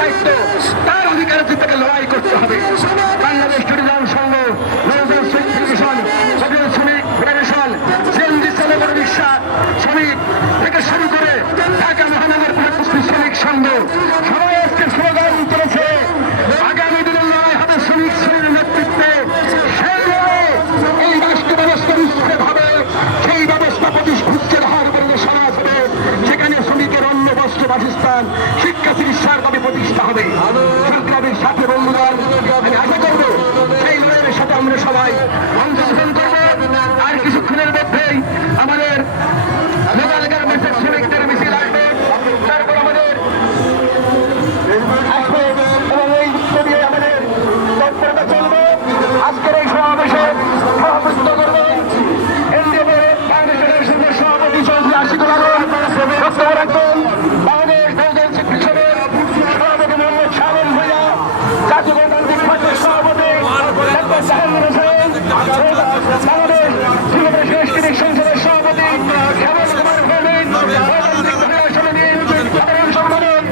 দায়িত্ব, তার অধিকারের জন্য তাকে লড়াই করতে হবে। বাংলাদেশ ট্যুরিজম সংঘ, নওজোয়ান শ্রমিক ফেডারেশন, সজল শ্রমিক ফেডারেশন, সিএনজি চালক রিক্সা শ্রমিক থেকে শুরু করে ঢাকা মহানগর পুলিশ শ্রমিক সংঘ সবাই আজকে স্লোগান তুলেছে, আগামী দিনের লড়াই হবে শ্রমিক শ্রেণীর নেতৃত্বে। সেইভাবে এই রাষ্ট্র ব্যবস্থা নিশ্চিতভাবে সেই ব্যবস্থা প্রতিষ্ঠিত হওয়ার উপরে সমাজ হবে, সেখানে শ্রমিকের অন্য বস্ত্র বাসস্থান, শিক্ষা চিকিৎসার ভাবে প্রতিষ্ঠা হবে। সংগ্রামের সাথে বন্ধুগণ, আমি আশা করবো সেই লড়াইয়ের সাথে আমরা সবাই অংশগ্রহণ করবো। আর কিছুক্ষণের মধ্যেই আমাদের লোকাল গার্মেন্টসের শ্রমিকদের মিছিল আসবে, তারপর আমাদের আসবে এবং এই ছবি আমাদের তৎপরতা চলবে। আজকের এই সমাবেশে সভাপতিত্ব করবেন এনডিএফের বাংলাদেশের সংঘের সভাপতি চৌধুরী আশিকুল আলম, বক্তব্য রাখবেন বাংলাদেশ নওজোয়ান শ্রমিক পরিষদের সভাপতি মোহাম্মদ শামীম ভূঁইয়া, জাতীয় গণতান্ত্রিক পার্টির সভাপতি ডক্টর জাহাঙ্গীর হোসেন, বাংলাদেশ সিলেটের সাংস্কৃতিক সংসদের সভাপতি শ্যামল কুমার ভৌমিক, গণতান্ত্রিক ফেডারেশনের সাধারণ সম্পাদক